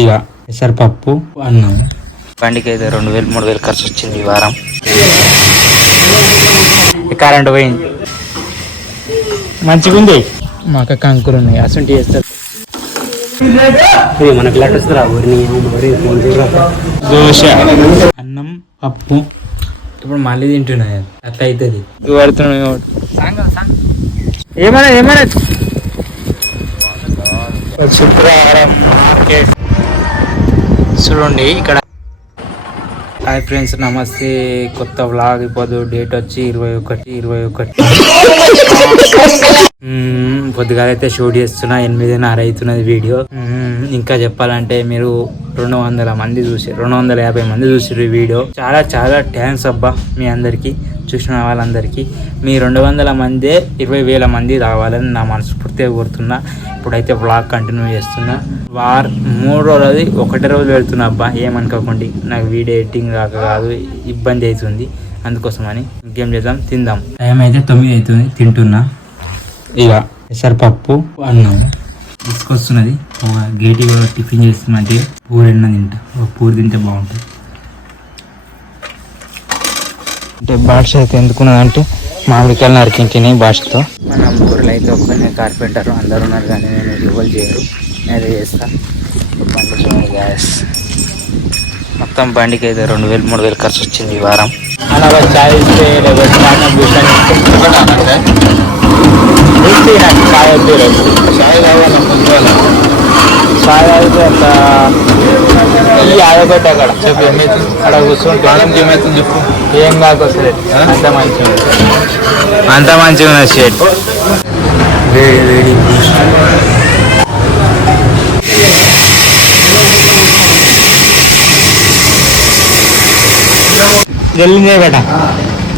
ఇక పెసరపప్పు అన్నం. బండికి అయితే రెండు వేలు మూడు వేలు ఖర్చు వచ్చింది ఈ వారం. కరెంట్ పోయింది. మంచిగా ఉంది. మాకు కంకులు ఉన్నాయి. అసలు చేస్తారు. మనకి లెటర్స్ దోశ అన్నం పప్పు. ఇప్పుడు మళ్ళీ తింటున్నా అట్లా అవుతుంది ఏమన్నా ఏమన్నా? శుక్రవారం మార్కెట్. చూడండి ఇక్కడ. హాయ్ ఫ్రెండ్స్ నమస్తే. కొత్త వ్లాగ్ ఇప్పుడు డేట్ వచ్చి ఇరవై ఒకటి ఇరవై ఒకటి. పొద్దుగాలైతే పొద్దుగాల అయితే షూట్ చేస్తున్నా ఎనిమిదిన్నర అవుతున్నది వీడియో ఇంకా చెప్పాలంటే మీరు రెండు వందల మంది చూసి రెండు వందల యాభై మంది చూసారు ఈ వీడియో చాలా చాలా థ్యాంక్స్ అబ్బా మీ అందరికి. చూసిన వాళ్ళందరికీ మీ రెండు వందల మందే ఇరవై వేల మంది రావాలని నా మనస్ఫూర్తిగా కోరుతున్నా. ఇప్పుడైతే వ్లాగ్ కంటిన్యూ చేస్తున్నా. వార్ మూడు రోజులది ఒకటే రోజు వెళ్తున్నా అబ్బా ఏమనుకోకండి. నాకు వీడియో ఎడిటింగ్ రాక కాదు ఇబ్బంది అవుతుంది. అందుకోసమని ఇంకేం చేద్దాం? తిందాం. టైం అయితే తొమ్మిది అవుతుంది తింటున్నా. ఇక పెసరపప్పు అన్నం. తీసుకొస్తున్నది. ఒక గేటి టిఫిన్ చేస్తున్నట్టే పూరి అన్న తింటా. ఒక పూరి తింటే బాగుంటుంది. అంటే భాష అయితే ఎందుకున్నదంటే మామిడికాయలు నరికింటిని భాషతో. మన ఊరిలో అయితే ఒక్కనే కార్పెంటర్ అందరు ఉన్నారు కానీ నేను రివల్ చేయరు. నేనే చేస్తా. బండి చూడండి గ్యాస్ మొత్తం బండికి అయితే రెండు వేలు మూడు వేలు ఖర్చు వచ్చింది ఈ వారం. అలాగే చాయ్ ఇస్తే చాయ్ అయితే అంత ఈ ఆగొట్టి అక్కడ. చెప్పు ఏమైతుంది? అక్కడ కూర్చుంటే ఏమైతుంది చెప్పు. ఏం కాకొస్తుంది అంత మంచిగా ఉంది. అంత మంచిగా ఉన్నది షర్ట్. వేడి వేడి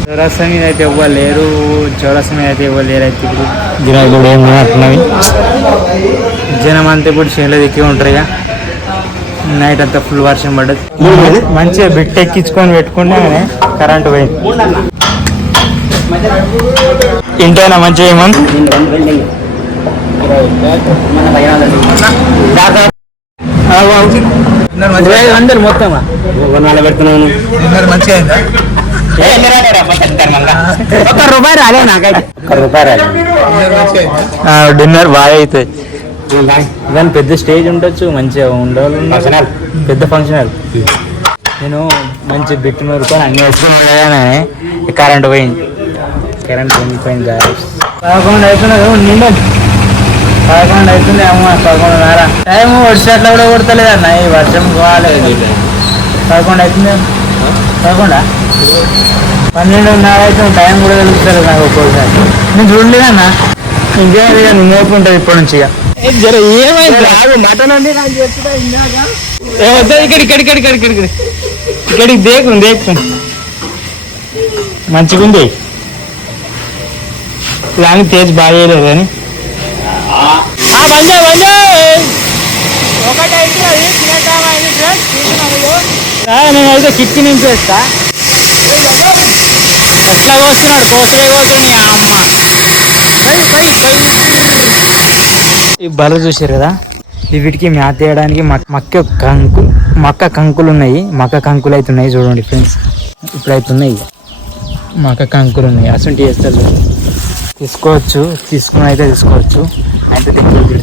చౌరస్తా మీద అయితే ఎవ్వరు లేరు చౌరస్తా మీద అయితే ఎవ్వరు లేరు అయితే ఇప్పుడు. గిరాకీ కూడా ఏం జనం అంతా ఇప్పుడు చేనులో దిక్కి ఉంటారు ఇక. నైట్ అంతా ఫుల్ వర్షం పడ్డది. మంచిగా బిట్ ఎక్కించుకొని పెట్టుకుంటే కరెంట్ పోయింది. ఇంటైనా మంచిగా ఏమని అందరు మొత్తం పెడుతున్నాను. ఒక్క రూపాయి రాలే నాకైతే. ఒక్క రూపాయి రాదు డిన్నర్ బాగా అవుతుంది దాని పెద్ద స్టేజ్ ఉండొచ్చు మంచిగా hall. పెద్ద ఫంక్షన్ హాల్ నేను మంచి బిట్టు నూరుకొని అన్ని వేసుకున్నాను కరెంట్ పోయింది. కరెంట్ పోయింది. పదకొండు అవుతున్నది నిండు. పదకొండు అవుతుంది అమ్మ పదకొండున్నర టైం వర్షాట్లో కూడా కొడతలేదు అన్న ఈ వర్షం కాలేదు పదకొండు అవుతుంది పదకొండా? పన్నెండున్నర అవుతుంది టైం కూడా తెలుస్తుంది నాకు ఒక్కోసారి. నేను చూడలేదన్న. ఇంకేం లేదు మోపు ఉంటుంది ఇప్పటి నుంచి ఇక. ఇక్కడికి దేకు దేకు మంచిగా ఉంది లాంగ్ తేజ్ బాగా చేయలేదు కానీ. వందే వందే నేను అయితే కిటికీ నింపేస్తా ఎట్లా కోస్తున్నాడు? కోసలే కోసని అమ్మ. ఈ బలు చూసారు కదా? వీటికి మ్యాత్ వేయడానికి మక్క కంకు మక్క కంకులు ఉన్నాయి మక్క కంకులు అయితే ఉన్నాయి చూడండి ఫ్రెండ్స్. ఇప్పుడైతే ఉన్నాయి మక్క కంకులు ఉన్నాయి అసంటి చేస్తారు తీసుకోవచ్చు. తీసుకుని అయితే తీసుకోవచ్చు. అయితే దగ్గర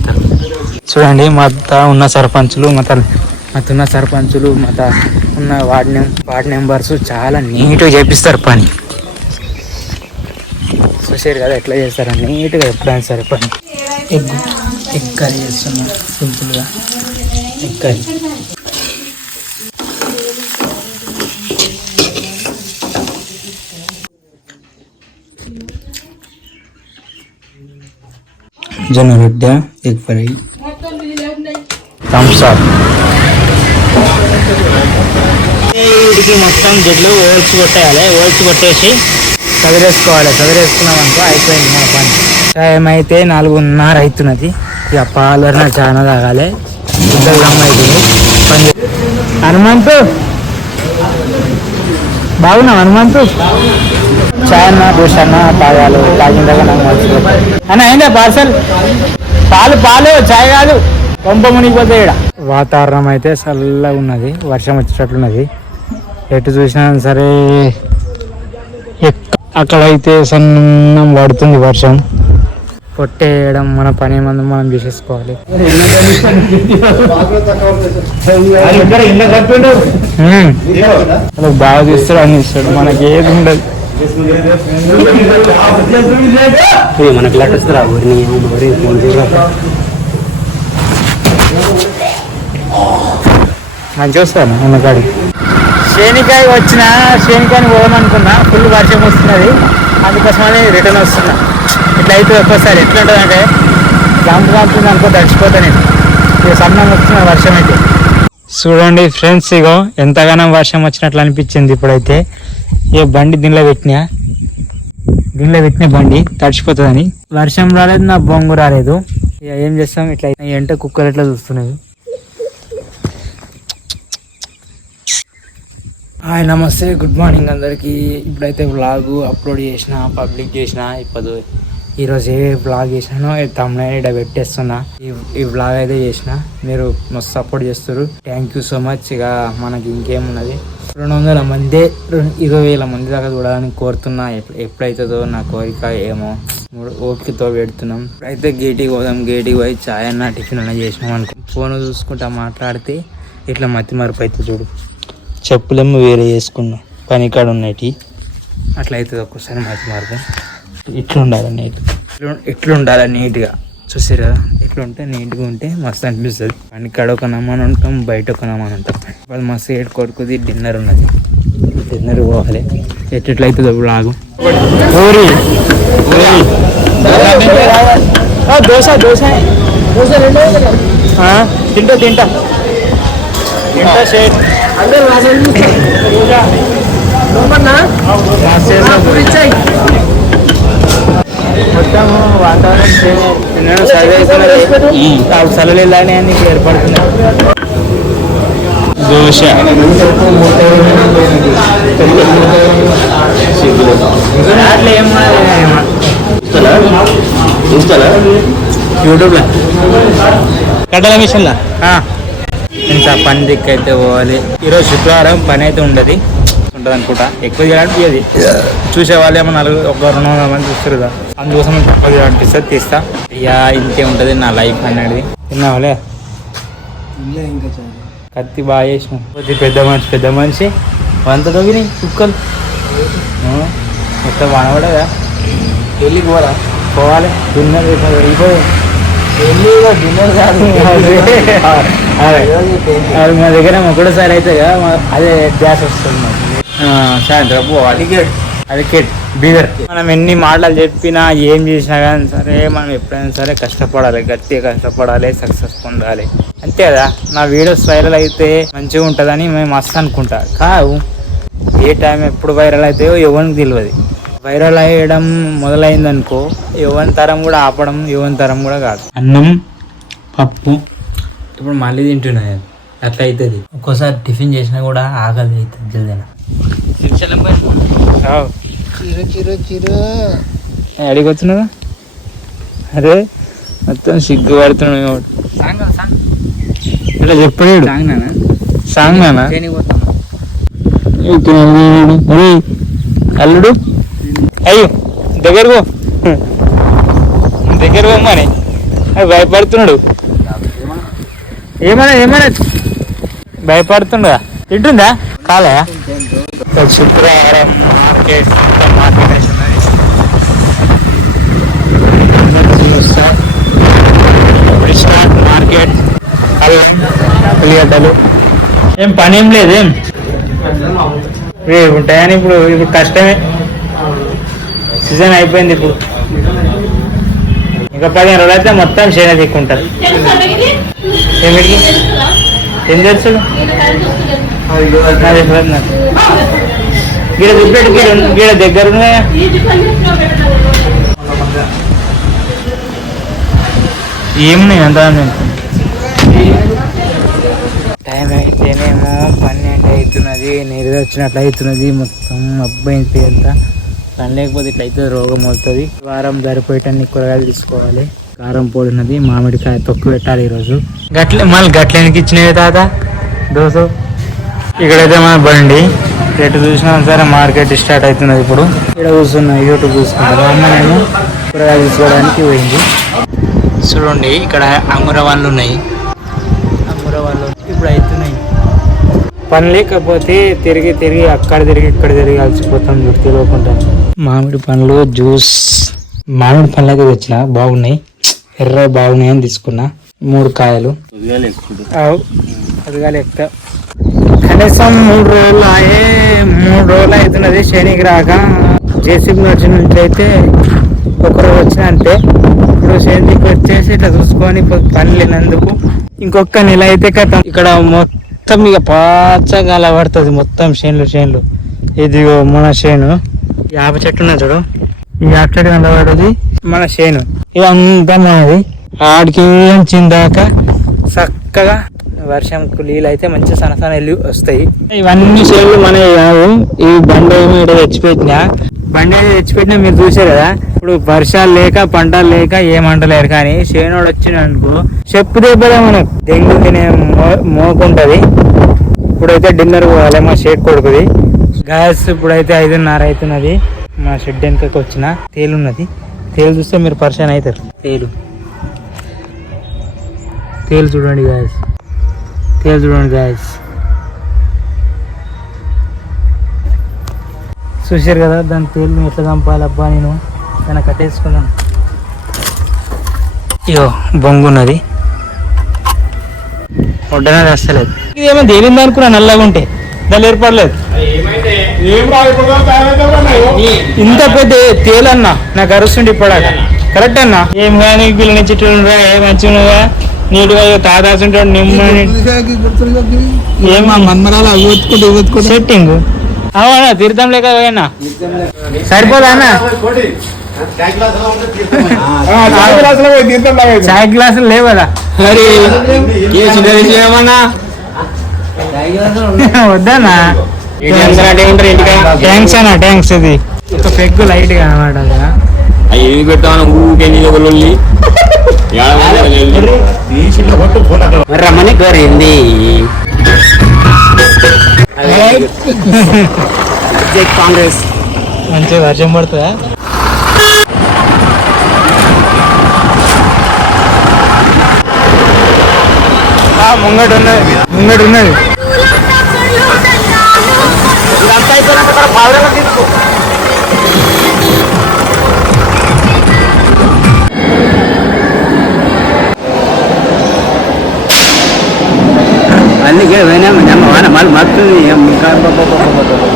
చూడండి మత ఉన్న సర్పంచులు మత మత ఉన్న సర్పంచులు మత ఉన్న వార్డ్ నెం వార్డ్ నెంబర్స్ చాలా నీట్గా చేపిస్తారు పని. చూసారు కదా ఎట్లా చేస్తారు నీట్గా ఎప్పుడైనా సరే పని ఎగ్ కర్రీ చేస్తున్నా? సింపుల్గా. ఎగ్ కర్రీ జొన్న రొట్టె ఎగ్ ఫ్రై. థమ్స్ అప్ వీటికి మొత్తం జడ్లు ఓల్చి కొట్టేయాలి. ఓల్చి కొట్టేసి చదివేసుకోవాలి చదివేసుకున్నాం అనుకో అయిపోయింది మన పని. టైం అయితే నాలుగున్నర అవుతున్నది. ఇక పాలన చాలా తాగాలి అవుతుంది హనుమంతు! బాగున్నావు హనుమంతు? చాయ్ అన్న దోశ అన్న తాగిన దగ్గర నాకు అన్న అయిందా పార్సల్? పాలు పాలు చాయ్ కాదు. పంప మునిగిపోతే ఈడ. వాతావరణం అయితే చల్లగా ఉన్నది వర్షం వచ్చేటట్లున్నది ఎటు చూసినా సరే ఎక్క- అక్కడైతే సన్నం పడుతుంది వర్షం. కొట్టేయడం మన పని మంది మనం చేసేసుకోవాలి. బాగా తీస్తాడు అని ఇస్తాడు మనకి ఏది ఉండదు. మనకి మంచిగా వస్తాను శేనికాయ వచ్చిన శేనికాయని పోదామనుకున్నా ఫుల్ వర్షం వస్తున్నది. అందుకోసమని రిటర్న్ వస్తున్నా. ఇట్లా అయితే ఒక్కోసారి ఎట్లా ఉంటుంది అంటే జాంపు జాంపుతుంది అనుకో తడిచిపోతా నేను. ఇక సన్నం వస్తున్న వర్షం అయితే. చూడండి ఫ్రెండ్స్ ఇగో ఎంతగానో వర్షం వచ్చినట్లు అనిపించింది ఇప్పుడైతే. ఏ బండి దీనిలో పెట్టినా. దీనిలో పెట్టిన బండి తడిచిపోతుందని. వర్షం రాలేదు నా బొంగు రాలేదు. ఇక ఏం చేస్తాం? ఇట్లా ఎంట కుక్కలు ఎట్లా చూస్తున్నది హాయ్ నమస్తే. గుడ్ మార్నింగ్ అందరికీ. ఇప్పుడైతే వ్లాగ్ అప్లోడ్ చేసిన పబ్లిక్ చేసిన ఇప్పుడు ఈరోజు ఏ బ్లాగ్ చేసినానో తమిళ ఇక్కడ పెట్టేస్తున్నా. ఈ ఈ బ్లాగ్ అయితే చేసిన. మీరు మస్తు సపోర్ట్ చేస్తారు థ్యాంక్ యూ సో మచ్ ఇక మనకి ఇంకేమున్నది? రెండు వందల మంది రెండు- ఇరవై వేల మంది దాకా చూడాలని కోరుతున్నా. ఎప్పుడైతుందో నా కోరిక ఏమో. ఓపికతో పెడుతున్నాం. అయితే గేటికి పోదాం. గేటికి పోయి చాయ్ అన్న టిఫిన్ అన్న చేసినాం అనుకో. ఫోన్ చూసుకుంటా మాట్లాడితే ఇట్లా మతి మరపు అయితే చూడు. చెప్పులేమో వేరే చేసుకున్నాం. పని కాడ ఉన్నటి అట్లా అవుతుంది ఒక్కసారి మతి మార్పు. ఇట్లా ఉండాలి నీట్ ఇట్లా ఉండాలి నీట్గా. చూసారు కదా ఇట్లా ఉంటే నీట్గా ఉంటే మస్తు అనిపిస్తుంది. పని కాడ ఒక నమ్మని ఉంటాం బయట ఒక నమ్మని ఉంటాం. వాళ్ళు మస్తు ఏడు కొడుకుది డిన్నర్ ఉన్నది. డిన్నర్ పోవాలి. ఎట్లా అవుతుంది లాగు ఊరి దోశ దోశ. ఆ, తింటా తింటా. తింటా మొత్తం వాతావరణం చేంజ్ చదివేస్తున్నది చలలేలానే నీకు ఏర్పడుతున్నాయి. దోశ. అట్లా యూట్యూబ్లో? కట్టల మిషన్లా? ఇంకా పని దిక్కు అయితే పోవాలి. ఈరోజు శుక్రవారం పని అయితే ఉండదు. ఉంటుంది అనుకుంటా. ఎక్కువ చేయడానికి అది చూసే వాళ్ళు ఏమో నలుగురు ఒక రెండు వందల మంది చూస్తారు కదా. అందుకోసం తక్కువ చేయాలనిపిస్తుంది తీస్తా. ఇక ఇంతే ఉంటుంది నా లైఫ్ అనేది తిన్నావులే? కత్తి బాగా చేసిన. కొద్ది పెద్ద మనిషి పెద్ద మనిషి. వంత తొగిని కుక్కలు. మొత్తం వానబడదా పెళ్ళికి పోరా? పోవాలి. డిన్నర్ వెళ్ళిపోయి పెళ్ళి డిన్నర్ కాదు. అదే. మా దగ్గర ఒకటోసారి అయితే అదే గ్యాస్ వస్తుంది సాయంత్రం పోవాలి. అది కిట్ బీదర్. మనం ఎన్ని మాటలు చెప్పినా ఏం చేసినా కానీ సరే మనం ఎప్పుడైనా సరే కష్టపడాలి. గట్టిగా కష్టపడాలి సక్సెస్ పొందాలి. అంతే కదా? నా వీడియోస్ వైరల్ అయితే మంచిగా ఉంటుందని మేము మస్తు అనుకుంటా. కావు. ఏ టైం ఎప్పుడు వైరల్ అవుతాయో ఎవరికి తెలియదు వైరల్ అయ్యడం మొదలైంది అనుకో యువన్ తరం కూడా ఆపడం యువన్ తరం కూడా కాదు. అన్నం పప్పు. ఇప్పుడు మళ్ళీ తింటున్నా అట్లా అవుతుంది ఒక్కోసారి టిఫిన్ చేసినా కూడా ఆకలి అవుతుంది జల్దీనా. అడిగి వచ్చినావా? అరే మొత్తం సిగ్గు పడుతున్నాడు ఇట్లా చెప్పలేడు. సాంగ్ నానా? అల్లుడు? అయ్యో దగ్గర పో. దగ్గర పోమ్మని అది భయపడుతున్నాడు. ఏమన్నా? ఏమన్నా భయపడుతుండగా. తింటుందా? కాలే శుక్రవారం మార్కెట్ మార్కెట్ మార్కెట్ అల్లం ఉల్లిగడ్డలు ఏం పని ఏం లేదేం ఉంటాయని ఇప్పుడు ఇప్పుడు కష్టమే. సీజన్ అయిపోయింది ఇప్పుడు. ఇంకా పదిహేను రోజులు అయితే మొత్తం చేన దిక్కుంటారు ఏమిటికి ఏం తెలుసు నాకు. గీడ దిబ్బెట్టు గీడ దగ్గర ఏమున్నాయి అంత టైం అయితేనేమో పన్నెండు అవుతున్నది నీరు వచ్చినట్లు అవుతున్నది మొత్తం అబ్బాయి అంతా. పని లేకపోతే ఇట్లా అయితే రోగం అవుతుంది వారం సరిపోయేటన్ని కూరగాయలు తీసుకోవాలి. కారం పొడి ఉన్నది మామిడికాయ తొక్కు పెట్టాలి ఈరోజు. గట్ల మళ్ళీ గట్లనికి ఇచ్చినవి తాత? దోశ? ఇక్కడైతే మన బండి. ఎటు చూసినా సరే మార్కెట్ స్టార్ట్ అవుతున్నది ఇప్పుడు. ఇక్కడ కూర్చున్నా యూట్యూబ్ చూసుకుంటాను అమ్మనేమో కూరగాయలు తీసుకోవడానికి పోయింది. చూడండి ఇక్కడ అంగుర వాళ్ళు ఉన్నాయి. అంగుర వాళ్ళు ఇప్పుడు అవుతున్నాయి. పని లేకపోతే తిరిగి తిరిగి అక్కడ తిరిగి ఇక్కడ తిరిగి అలసిపోతాం తెలియకుండా మామిడి పండ్లు జ్యూస్. మామిడి పండ్లు అయితే తెచ్చిన బాగున్నాయి. ఎర్ర బాగున్నాయి అని తీసుకున్నా. మూడు కాయలు. అవు అదిగా లెక్క కనీసం మూడు రోజులు అయ్యే మూడు రోజులు అవుతున్నది శనికి రాక. జేసీబీ వచ్చినట్లయితే ఒకరోజు వచ్చిన అంటే ఇప్పుడు శనికి వచ్చేసి ఇట్లా చూసుకొని పని లేనందుకు ఇంకొక నెల అయితే కథ ఇక్కడ మొత్తం ఇక పచ్చగా అలా పడుతుంది మొత్తం చేనులు చేనులు. ఇదిగో మన చేను. ఈ యాప చెట్టు ఉన్నది చూడు. ఈ యాప చెట్టు కనబడేది మన చేను. ఇదంతా మనది ఆడికి చిందాక చక్కగా వర్షంకు నీళ్ళు అయితే మంచి సనసన వెళ్ళి వస్తాయి. ఇవన్నీ చేనులు మనవి కావు. ఈ బండి ఏమో ఇక్కడ తెచ్చిపెట్టినా. బండి అయితే తెచ్చిపెట్టినా మీరు చూసారు కదా? ఇప్పుడు వర్షాలు లేక పంటలు లేక ఏమంటలేరు కానీ చేనోడు వచ్చిన అనుకో చెప్పు దెబ్బలే మనకు దెంగు తినే మోకుంటది. ఇప్పుడైతే డిన్నర్ పోవాలి మా షెడ్ కొడుకుది. గ్యాస్ ఇప్పుడైతే ఐదున్నర అవుతున్నది మా షెడ్ వెనుకకి వచ్చిన. తేలున్నది. తేలు చూస్తే మీరు పరిచయం అవుతారు. తేలు. తేలు చూడండి గ్యాస్. తేలు చూడండి గ్యాస్ చూశారు కదా దాని తేలుని ఎట్లా చంపాలబ్బా నేను? దాన్ని కట్టేసుకున్నాను. ఇయో బొంగున్నది వడ్డనది వస్తలేదు ఇదేమో తేలింది అనుకున్నా నల్లగా ఉంటే. దాని ఏర్పడలేదు ఇంత పెద్ద తేలన్నా నాకు అరుస్తుండే ఇప్పడాక కరెక్ట్ అన్నా? ఏం కానీ పిల్లని చెట్టు ఏ మంచిగా నీట్గా అవి ఒత్తుకుంటూ సెట్టింగ్ అవునా తీర్థం లేక పోయినా సరిపోదా చాయ్ గ్లాసులు లేవు కదా మరి ఏమన్నా వద్దన్నా. ట్యాంక్స్ అన్న ట్యాంక్స్ ఇది. ఒక పెగ్గు లైట్గా అనమాట కదా ఏమి పెడతామని ఊకే నీ ఒక రమ్మని కోరింది కాంగ్రెస్. మంచిగా వర్షం పడుతుందా? ఆ, ముంగడు ఉన్నది ముంగడు ఉన్నది అన్ని పోయినా మన మళ్ళీ మస్తుంది